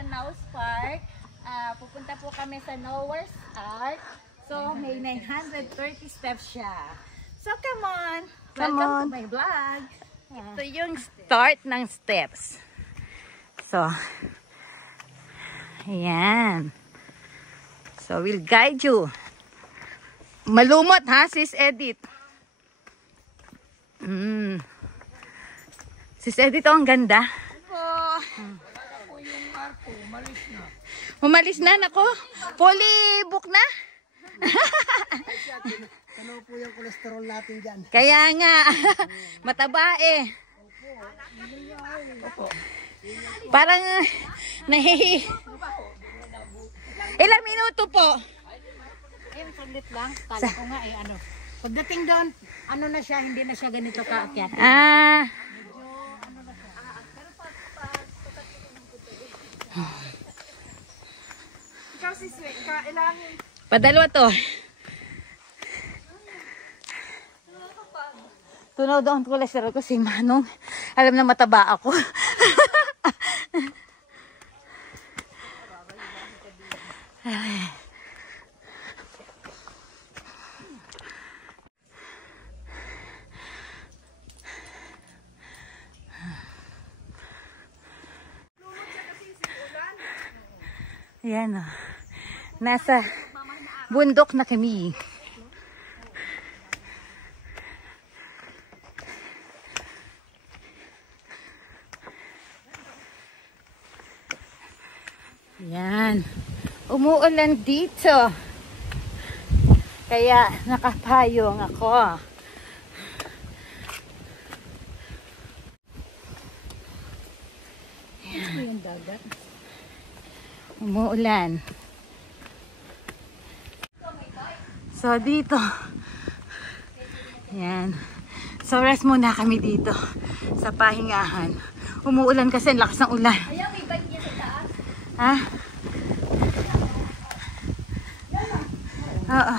Tanaus Park. Pupunta po kami sa Noah's Ark. So, may 930 steps siya. So, come on! Welcome to my vlog! Ito yung start ng steps. So, ayan. So, we'll guide you. Malumot ha, Sis Edith. Sis Edith, oh, ang ganda. Umalis na, nako. Fully book na. Ano po yung kolesterol natin dyan? Kaya nga, mataba eh. Parang nahihi. Ilang minuto po? Ayun, saglit lang. Kala ko nga eh, ano. Pagdating doon, ano na siya, hindi na siya ganito kaakyat. Ikaw si Swe, kailangan padalwa to. Tunaw doon ko kolesterol ko si Manong. Alam na mataba ako. Ayan o. Nasa bundok na kami. Ayan. Umuulan dito. Kaya nakapayong ako. Ayan. Dagat. Umuulan. So, dito. Ayan. So, rest muna kami dito sa pahingahan. Umuulan kasi ang lakas ng ulan. Ayaw, may bike niya sa taas. Ha? Oo.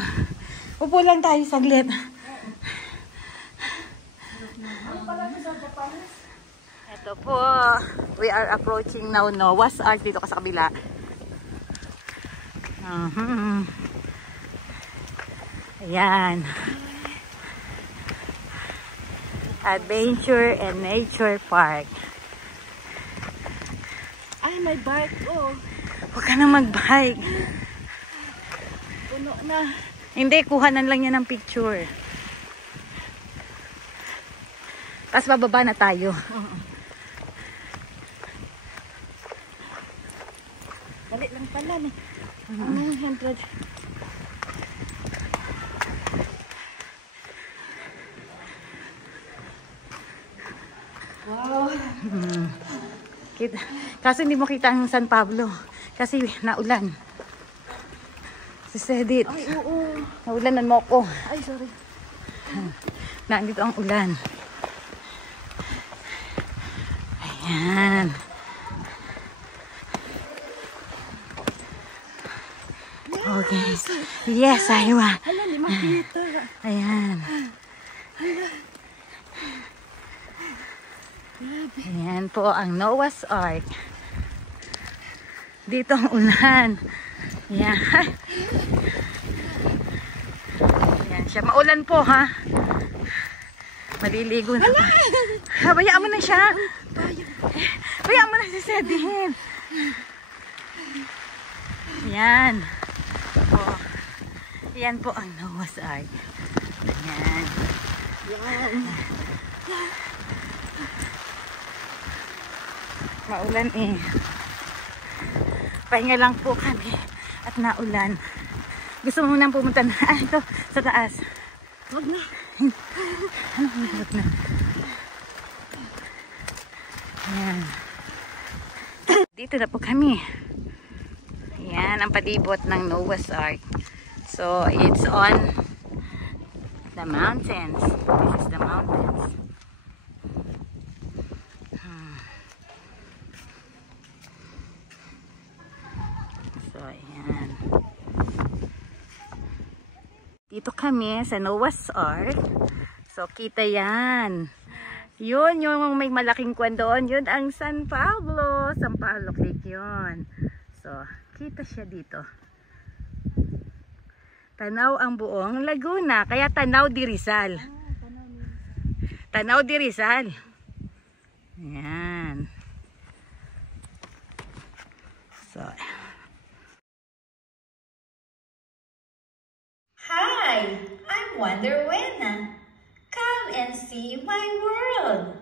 Upo lang tayo saglit. Ito po. We are approaching now Noah's Ark dito sa kabila. Ayan. Adventure and Nature Park. Ay, may bike. Oh. Huwag ka na mag-bike. Puno na. Hindi, kuhanan lang yan ng picture. Tapos bababa na tayo. Dali lang pala eh. 900. Wow. Kaso hindi mo kita ang San Pablo. Kasi naulan. Si Sedit. Ay, oo. Naulanan mo ko. Ay, sorry. Nandito ang ulan. Ayan. Okay. Yes, aywa. Hala, 5 meter. Ayan. Ayan po ang Noah's Ark. Dito ang ulan. Ayan. Ayan siya. Maulan po ha. Maliligo na. Bayaan mo na siya. Bayaan mo na si Sedin. Ayan. Oh. Ayan po ang Noah's Ark. Ayan. Maulan eh. Pahinga lang po kami at naulan. Gusto mo nang pumunta na ito sa taas? Wag na. Ano? Wag na. Ayan. Dito na po kami. Ayan ang palibot ng Noah's Ark. So it's on the mountains. This is the mountains. So ayan. Dito kami sa Noah's Ark. So kita yan. Yun yung may malaking kwan doon. Yun ang San Pablo. San Pablo Lake Yun. So, kita siya dito. Tanaw ang buong Laguna. Kaya Tanaw di Rizal. Tanaw di Rizal. Ayan. So, hi! I'm Wonder Wena. Come and see my world.